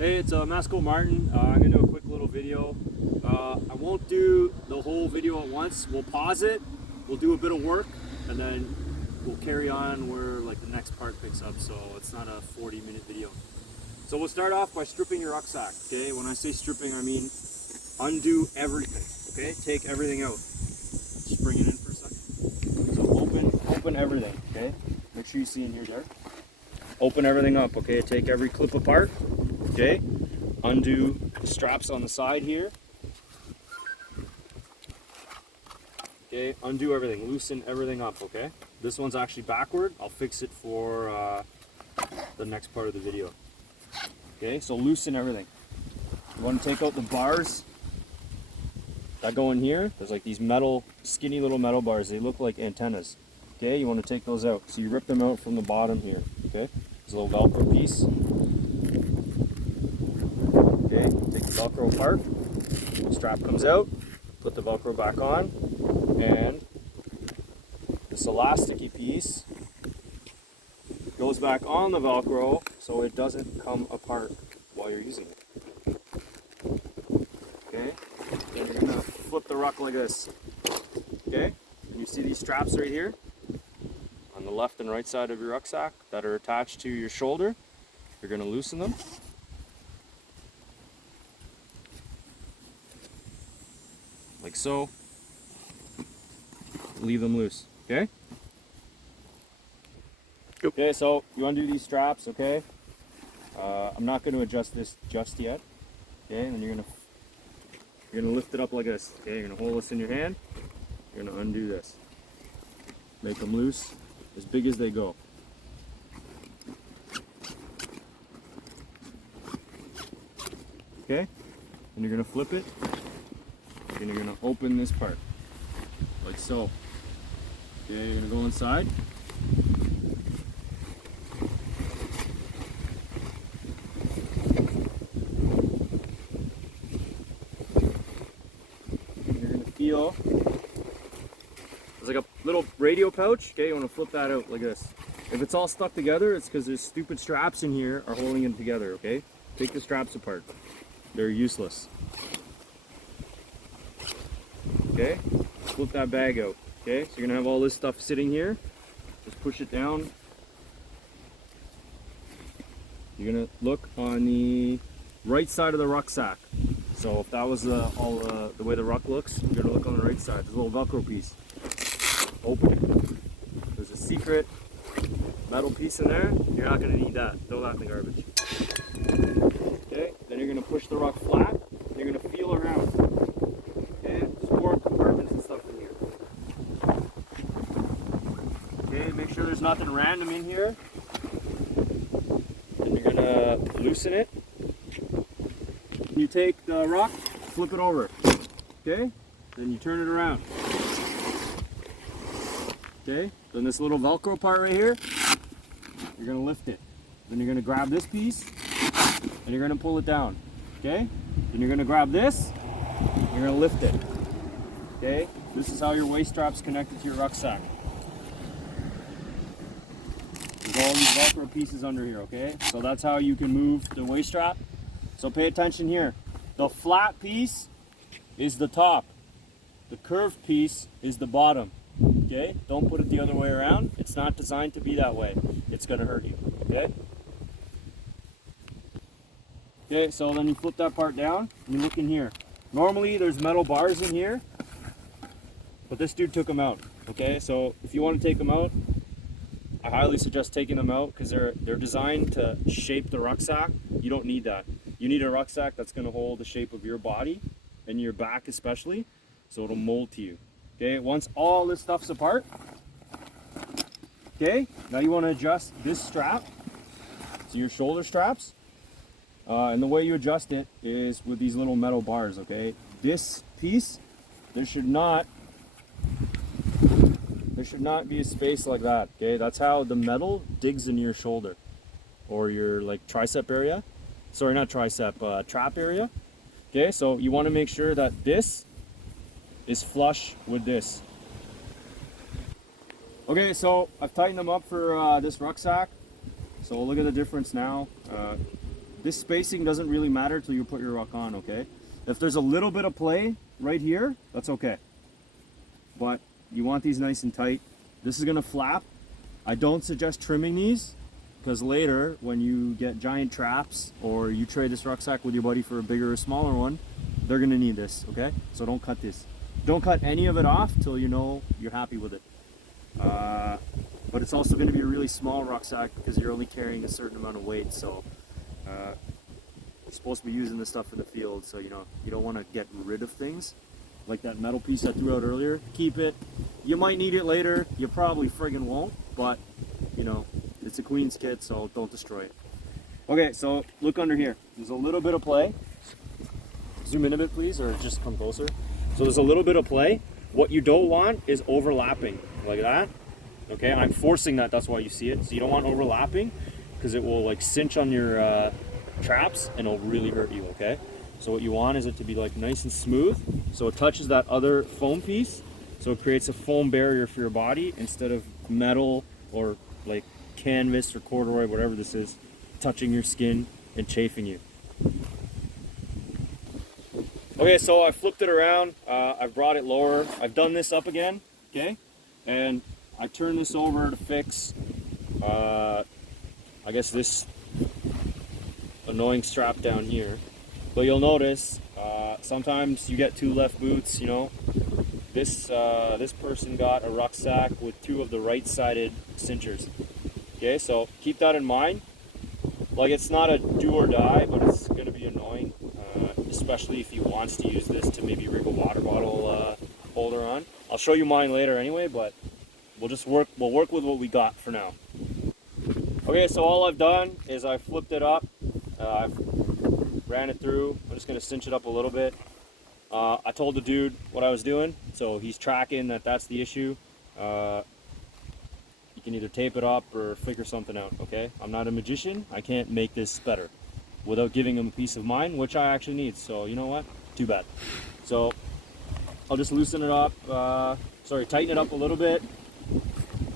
Hey, it's Masco Martin. I'm going to do a quick little video. I won't do the whole video at once. We'll pause it, we'll do a bit of work, and then we'll carry on where like the next part picks up, so it's not a 40-minute video. So we'll start off by stripping your rucksack, okay? When I say stripping, I mean undo everything, okay? Take everything out. Just bring it in for a second. So open everything, okay? Make sure you see in here, Derek. Open everything up, okay? Take every clip apart, okay? Undo the straps on the side here. Okay, undo everything, loosen everything up, okay? This one's actually backward. I'll fix it for the next part of the video. Okay, so loosen everything. You want to take out the bars that go in here. There's like these metal, skinny little metal bars. They look like antennas. Okay, you want to take those out. So you rip them out from the bottom here, okay? There's a little Velcro piece. Okay, take the Velcro apart. The strap comes out. Put the Velcro back on. And this elasticy piece goes back on the Velcro so it doesn't come apart while you're using it. Okay, then you're gonna flip the ruck like this. Okay, and you see these straps right here on the left and right side of your rucksack that are attached to your shoulder. You're gonna loosen them. Like so. Leave them loose, okay? Okay, so you undo these straps, okay? I'm not going to adjust this just yet, okay? And you're gonna lift it up like this, okay? You're gonna hold this in your hand. You're gonna undo this. Make them loose, as big as they go. Okay? And you're gonna flip it, and you're gonna open this part, like so. Okay, you're gonna go inside. And you're gonna feel there's like a little radio pouch. Okay, you wanna flip that out like this. If it's all stuck together, it's because there's stupid straps in here are holding it together, okay? Take the straps apart. They're useless. Okay, flip that bag out. Okay, so you're gonna have all this stuff sitting here. Just push it down. You're gonna look on the right side of the rucksack. So if that was the way the ruck looks, you're gonna look on the right side. There's a little Velcro piece. Open it. There's a secret metal piece in there. You're not gonna need that. Throw that in the garbage. Okay, then you're gonna push the ruck flat. You're gonna feel around. Okay, there's more compartments and stuff in here. Okay, make sure there's nothing random in here. Then you're gonna loosen it. You take the ruck, flip it over. Okay, then you turn it around. Okay, then this little Velcro part right here, you're gonna lift it. Then you're gonna grab this piece, and you're gonna pull it down. Okay, then you're gonna grab this, you're gonna lift it. Okay, this is how your waist strap's connected to your rucksack. There's all these Velcro pieces under here, okay? So that's how you can move the waist strap. So pay attention here. The flat piece is the top. The curved piece is the bottom, okay? Don't put it the other way around. It's not designed to be that way. It's gonna hurt you, okay? Okay, so then you flip that part down and you look in here. Normally there's metal bars in here, but this dude took them out, okay? So if you want to take them out, I highly suggest taking them out because they're designed to shape the rucksack. You don't need that. You need a rucksack that's going to hold the shape of your body and your back especially, so it'll mold to you. Okay, once all this stuff's apart, okay, now you want to adjust this strap, so your shoulder straps, and the way you adjust it is with these little metal bars, okay? This piece, there should not be a space like that, okay? That's how the metal digs into your shoulder or your like tricep area. Sorry, not tricep, trap area. Okay, so you want to make sure that this is flush with this. Okay, so I've tightened them up for this rucksack. So we'll look at the difference now. this spacing doesn't really matter until you put your ruck on, okay? If there's a little bit of play right here, that's okay. But you want these nice and tight. This is gonna flap. I don't suggest trimming these, because later when you get giant traps or you trade this rucksack with your buddy for a bigger or smaller one, they're gonna need this, okay? So don't cut this. Don't cut any of it off till you know you're happy with it. But it's also gonna be a really small rucksack because you're only carrying a certain amount of weight. So you're supposed to be using this stuff in the field, so you know you don't want to get rid of things. Like that metal piece I threw out earlier, keep it. You might need it later, you probably friggin' won't, but you know, it's a Queen's kit, so don't destroy it. Okay, so look under here. There's a little bit of play. Zoom in a bit, please, or just come closer. So there's a little bit of play. What you don't want is overlapping, like that. Okay, I'm forcing that, that's why you see it. So you don't want overlapping, because it will like cinch on your traps and it'll really hurt you, okay? So what you want is it to be like nice and smooth, so it touches that other foam piece, so it creates a foam barrier for your body instead of metal or like canvas or corduroy, whatever this is, touching your skin and chafing you. Okay, so I flipped it around, I've brought it lower, I've done this up again, okay? And I turned this over to fix, I guess this annoying strap down here. But you'll notice, sometimes you get two left boots, you know. This person got a rucksack with two of the right-sided cinchers. Okay, so keep that in mind. Like, it's not a do or die, but it's gonna be annoying, especially if he wants to use this to maybe rig a water bottle holder on. I'll show you mine later anyway, but we'll work with what we got for now. Okay, so all I've done is I flipped it up. I've ran it through. I'm just gonna cinch it up a little bit. I told the dude what I was doing, so he's tracking that that's the issue. You can either tape it up or figure something out, okay? I'm not a magician. I can't make this better without giving him a piece of mind, which I actually need. So you know what? Too bad. So I'll just loosen it up, tighten it up a little bit.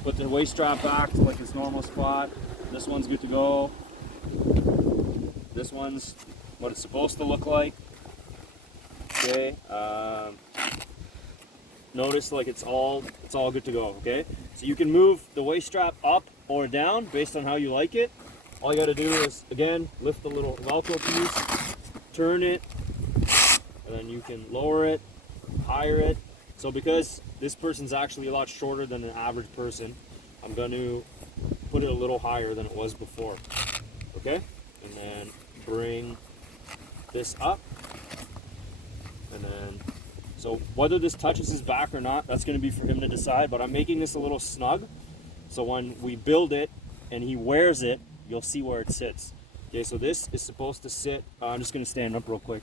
Put the waist strap back to like its normal spot. This one's good to go. This one's what it's supposed to look like. Okay. Notice like it's all good to go. Okay. So you can move the waist strap up or down based on how you like it. All you got to do is again lift the little Velcro piece, turn it, and then you can lower it, higher it. So because this person's actually a lot shorter than an average person, I'm going to put it a little higher than it was before. Okay? And then bring this up. And then, so whether this touches his back or not, that's going to be for him to decide, but I'm making this a little snug. So when we build it and he wears it, you'll see where it sits. Okay, so this is supposed to sit, I'm just going to stand up real quick.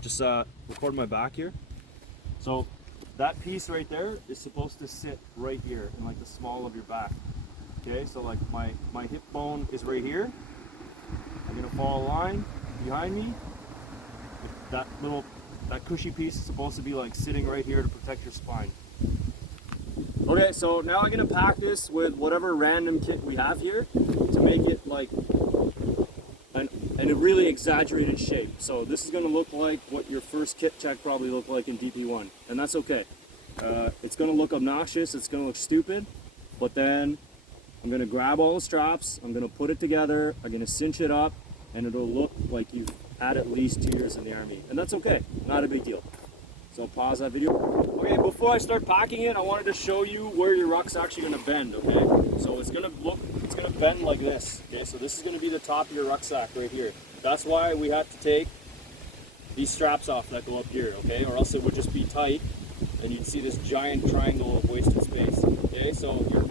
Just record my back here. So that piece right there is supposed to sit right here in like the small of your back. Okay, so like my hip bone is right here. I'm gonna follow a line behind me. That cushy piece is supposed to be like sitting right here to protect your spine. Okay, so now I'm gonna pack this with whatever random kit we have here to make it like a really exaggerated shape. So this is gonna look like what your first kit check probably looked like in DP1, and that's okay. It's gonna look obnoxious, it's gonna look stupid, but then I'm gonna grab all the straps, I'm gonna put it together, I'm gonna cinch it up, and it'll look like you've had at least 2 years in the Army, and that's okay, not a big deal. So pause that video. Okay, before I start packing it, I wanted to show you where your ruck's actually gonna bend, okay? So it's gonna bend like this, okay? So this is gonna be the top of your rucksack right here. That's why we had to take these straps off that go up here, okay? Or else it would just be tight, and you'd see this giant triangle of wasted space, okay? So your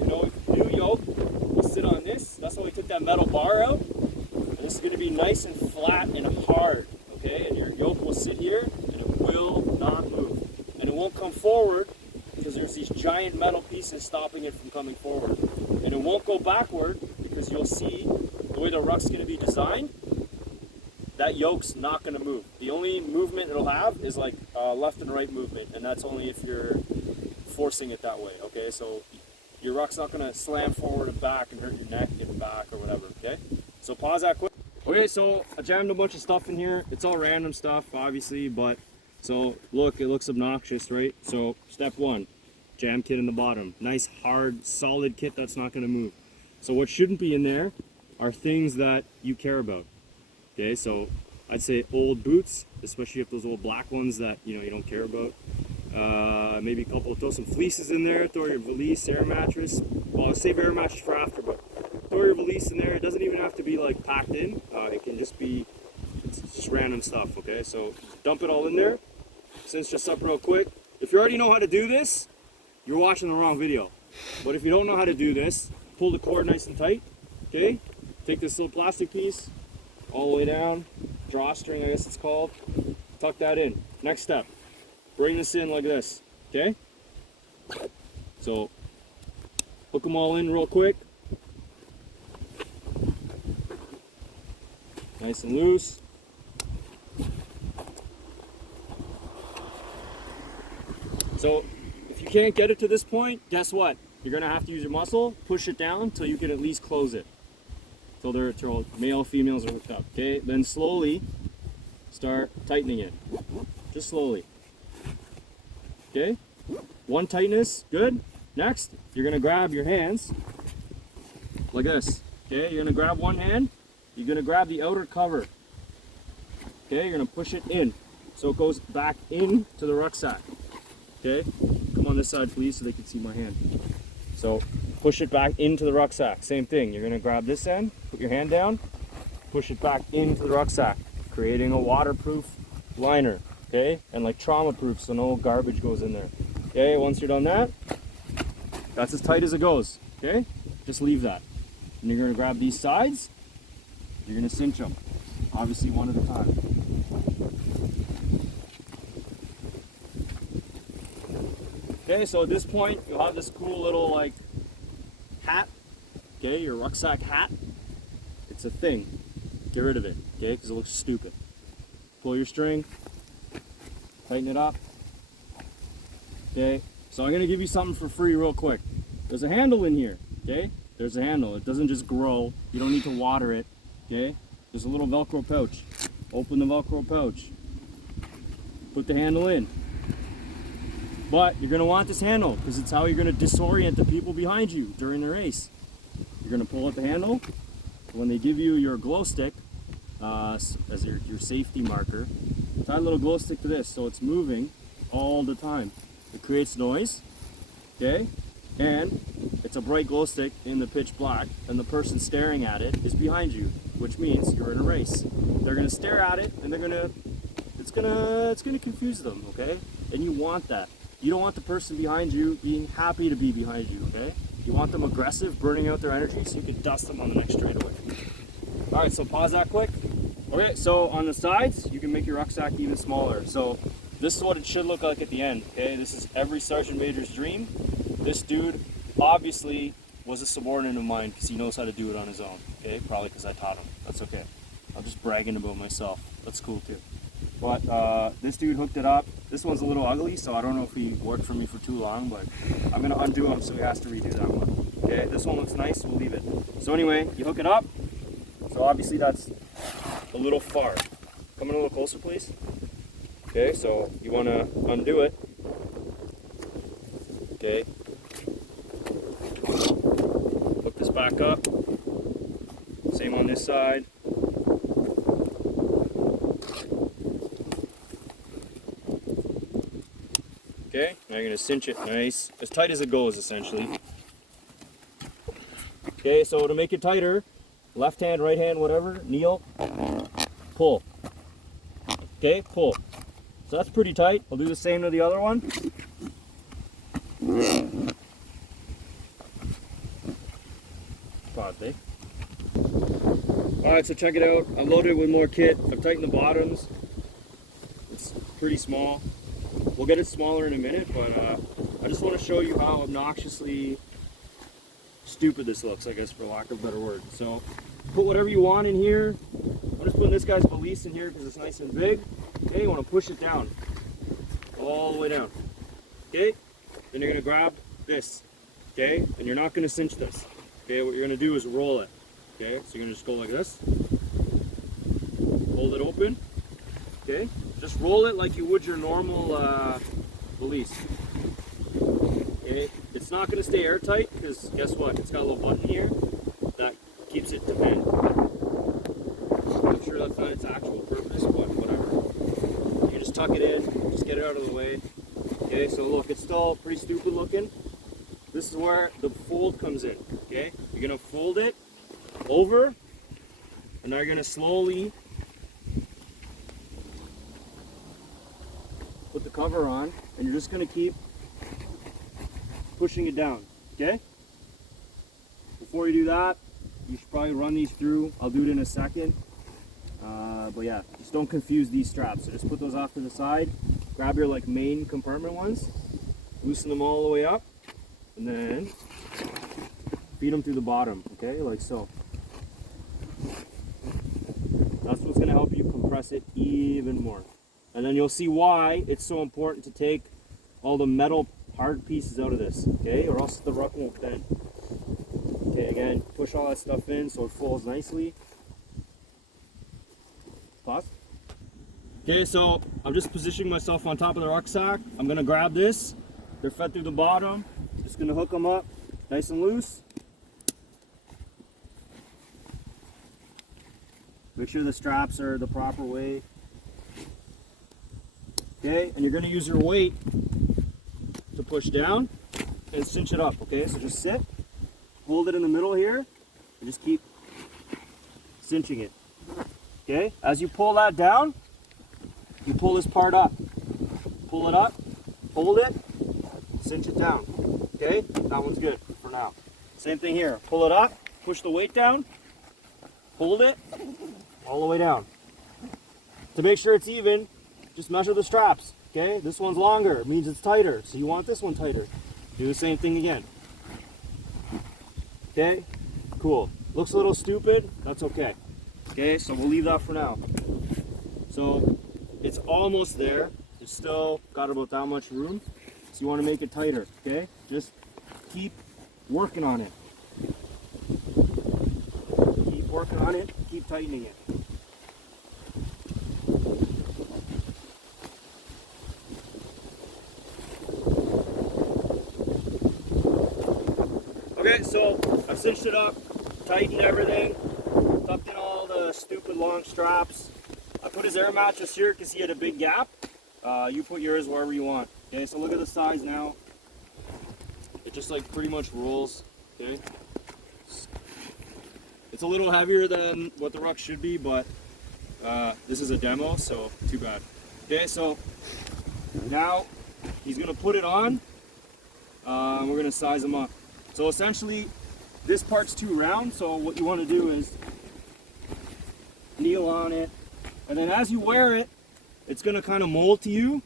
new yoke will sit on this. That's why we took that metal bar out. And this is gonna be nice and flat and hard, okay? And your yoke will sit here, and it will not move. And it won't come forward because there's these giant metal pieces stopping it from coming forward. And it won't go backward because you'll see the way the ruck's gonna be designed, that yoke's not gonna move. The only movement it'll have is like left and right movement, and that's only if you're forcing it that way, okay? So your ruck's not gonna slam forward and back and hurt your neck and back or whatever, okay? So pause that quick. Okay, so I jammed a bunch of stuff in here. It's all random stuff, obviously, but so look, it looks obnoxious, right? So step one, jam kit in the bottom. Nice, hard, solid kit that's not gonna move. So what shouldn't be in there are things that you care about. Okay, so I'd say old boots, especially if those old black ones that you don't care about. Maybe throw some fleeces in there, throw your valise, air mattress. Well, I'll save air mattress for after, but throw your valise in there. It doesn't even have to be like packed in. It can just be, it's just random stuff, okay? So dump it all in there. Cinch this up real quick. If you already know how to do this, you're watching the wrong video. But if you don't know how to do this, pull the cord nice and tight, okay? Take this little plastic piece all the way down, drawstring I guess it's called, tuck that in. Next step, bring this in like this, okay? So hook them all in real quick. Nice and loose. So if you can't get it to this point, guess what? You're gonna have to use your muscle, push it down until you can at least close it. Till male, females are hooked up. Okay, then slowly start tightening it. Just slowly. Okay, one tightness, good. Next, you're gonna grab your hands like this. Okay, you're gonna grab one hand, you're gonna grab the outer cover. Okay, you're gonna push it in so it goes back into the rucksack. Okay, come on this side please so they can see my hand. So push it back into the rucksack. Same thing, you're gonna grab this end, put your hand down, push it back into the rucksack, creating a waterproof liner, okay? And like trauma proof so no garbage goes in there. Okay, once you're done that, that's as tight as it goes, okay? Just leave that. And you're gonna grab these sides, you're gonna cinch them, obviously one at a time. Okay, so at this point, you'll have this cool little like hat, okay, your rucksack hat. It's a thing. Get rid of it, okay, because it looks stupid. Pull your string, tighten it up. Okay, so I'm gonna give you something for free real quick. There's a handle in here, okay? There's a handle. It doesn't just grow. You don't need to water it, okay? There's a little Velcro pouch. Open the Velcro pouch. Put the handle in. But you're gonna want this handle because it's how you're gonna disorient the people behind you during the race. You're gonna pull out the handle. When they give you your glow stick as your safety marker, tie a little glow stick to this so it's moving all the time. It creates noise, okay? And it's a bright glow stick in the pitch black, and the person staring at it is behind you, which means you're in a race. They're gonna stare at it, and it's gonna confuse them, okay? And you want that. You don't want the person behind you being happy to be behind you, okay? You want them aggressive, burning out their energy so you can dust them on the next straightaway. All right, so pause that quick. Okay, so on the sides, you can make your rucksack even smaller. So this is what it should look like at the end, okay? This is every Sergeant Major's dream. This dude obviously was a subordinate of mine because he knows how to do it on his own, okay? Probably because I taught him. That's okay. I'm just bragging about myself. That's cool too. But this dude hooked it up. This one's a little ugly, so I don't know if he worked for me for too long, but I'm gonna undo him so he has to redo that one. Okay, this one looks nice, we'll leave it. So anyway, you hook it up. So obviously that's a little far. Come in a little closer, please. Okay, so you wanna undo it. Okay. Hook this back up. Same on this side. Okay, now you're going to cinch it nice, as tight as it goes essentially. Okay, so to make it tighter, left hand, right hand, whatever, kneel, pull. Okay, pull. So that's pretty tight. I'll do the same to the other one. Pause, Alright, so check it out. I've loaded it with more kit. I've tightened the bottoms. It's pretty small. We'll get it smaller in a minute, but I just want to show you how obnoxiously stupid this looks, I guess, for lack of a better word. So put whatever you want in here. I'm just putting this guy's valise in here because it's nice and big. Okay, you want to push it down, all the way down. Okay, then you're going to grab this, okay, and you're not going to cinch this. Okay, what you're going to do is roll it. Okay, so you're going to just go like this. roll it open. Okay, just roll it like you would your normal valise. Okay, it's not going to stay airtight because guess what? It's got a little button here that keeps it to vent. I'm sure that's not its actual purpose, but whatever. You just tuck it in, just get it out of the way. Okay, so look, it's still pretty stupid looking. This is where the fold comes in. Okay, you're going to fold it over, and now you're going to slowly put the cover on, and you're just going to keep pushing it down. Okay, before you do that, you should probably run these through. I'll do it in a second, but yeah, just don't confuse these straps. So just put those off to the side, grab your like main compartment ones, loosen them all the way up, and then feed them through the bottom. Okay, like so. That's what's going to help you compress it even more. And then you'll see why it's so important to take all the metal hard pieces out of this, okay? Or else the ruck won't bend. Okay, again, push all that stuff in so it folds nicely. Pause. Okay, so I'm just positioning myself on top of the rucksack. I'm going to grab this. They're fed through the bottom. Just going to hook them up nice and loose. Make sure the straps are the proper way. Okay, and you're going to use your weight to push down and cinch it up. Okay, so just sit, hold it in the middle here, and just keep cinching it. Okay, as you pull that down, you pull this part up. Pull it up, hold it, cinch it down. Okay, that one's good for now. Same thing here. Pull it up, push the weight down, hold it all the way down. To make sure it's even, just measure the straps. Okay, this one's longer, it means it's tighter, so you want this one tighter. Do the same thing again. Okay, cool. Looks a little stupid, that's okay. Okay, so we'll leave that for now. So it's almost there. It's still got about that much room. So you want to make it tighter, okay? Just keep working on it. Keep working on it, keep tightening it. Okay, so I've cinched it up, tightened everything, tucked in all the stupid long straps. I put his air mattress here because he had a big gap. You put yours wherever you want. Okay, so look at the size now. It just like pretty much rolls. Okay, it's a little heavier than what the ruck should be, but this is a demo, so too bad. Okay, so now he's gonna put it on. We're gonna size him up. So essentially, this part's too round, so what you want to do is kneel on it, and then as you wear it, it's going to kind of mold to you,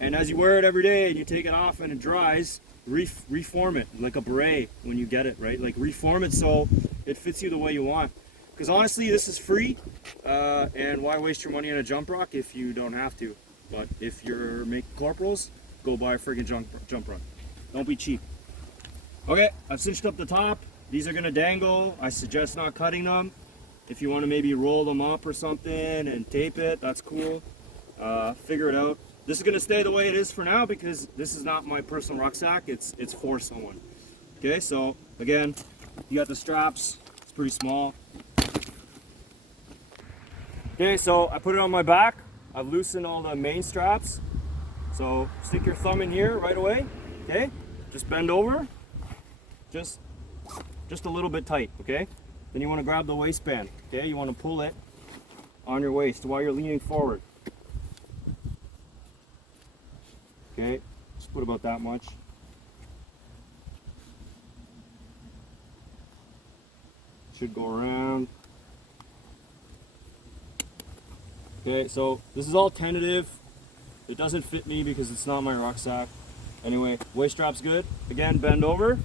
and as you wear it every day and you take it off and it dries, reform it like a beret when you get it, right? Like reform it so it fits you the way you want. Because honestly, this is free, and why waste your money on a jump rock if you don't have to? But if you're making corporals, go buy a friggin' jump rock. Don't be cheap. Okay, I've cinched up the top. These are gonna dangle. I suggest not cutting them. If you wanna maybe roll them up or something and tape it, that's cool. Figure it out. This is gonna stay the way it is for now because this is not my personal rucksack, it's for someone. Okay, so again, you got the straps, it's pretty small. Okay, so I put it on my back. I've loosened all the main straps. So stick your thumb in here right away, okay? Just bend over. Just a little bit tight, okay? Then you want to grab the waistband, okay? You want to pull it on your waist while you're leaning forward. Okay, just put about that much. Should go around. Okay, so this is all tentative. It doesn't fit me because it's not my rucksack. Anyway, waist strap's good. Again, bend over.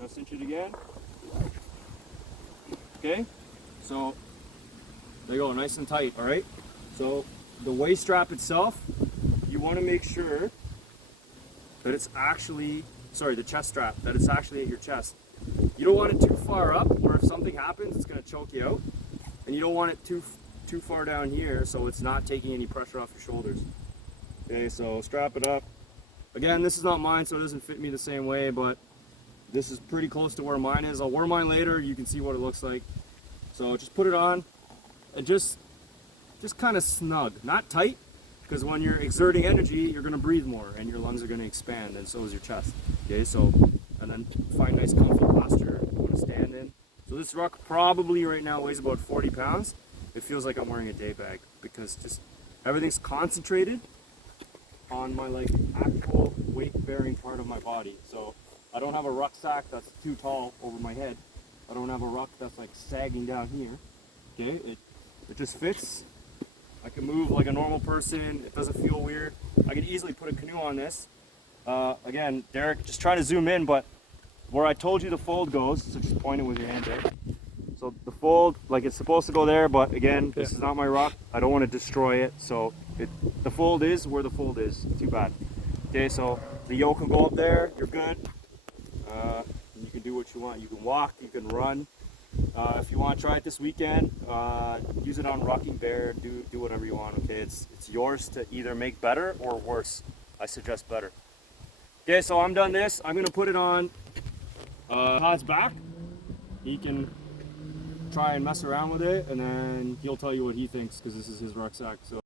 Now cinch it again. Okay, so there you go, nice and tight, all right? So the waist strap itself, you want to make sure that it's actually, sorry, the chest strap, that it's actually at your chest. You don't want it too far up, or if something happens, it's going to choke you out. And and you don't want it too far down here so it's not taking any pressure off your shoulders. Okay, so strap it up. Again, this is not mine, so it doesn't fit me the same way, but this is pretty close to where mine is. I'll wear mine later, you can see what it looks like. So just put it on and just kind of snug, not tight, because when you're exerting energy, you're gonna breathe more and your lungs are gonna expand, and so is your chest. Okay, so, and then find nice comfy posture you wanna stand in. So this ruck probably right now weighs about 40 pounds. It feels like I'm wearing a day bag because just everything's concentrated on my like actual weight bearing part of my body. So I don't have a rucksack that's too tall over my head. I don't have a ruck that's like sagging down here. Okay, it just fits. I can move like a normal person. It doesn't feel weird. I could easily put a canoe on this. Again, Derek, just try to zoom in, but where I told you the fold goes, so just point it with your hand there. So the fold, like it's supposed to go there, but again, this is not my rock. I don't want to destroy it, so the fold is where the fold is. Too bad. Okay, so the yoke can go up there. You're good. You can do what you want. You can walk. You can run. If you want to try it this weekend, use it on Rocking Bear. Do whatever you want. Okay, it's yours to either make better or worse. I suggest better. Okay, so I'm done this. I'm gonna put it on Todd's back. He can try and mess around with it, and then he'll tell you what he thinks because this is his rucksack. So.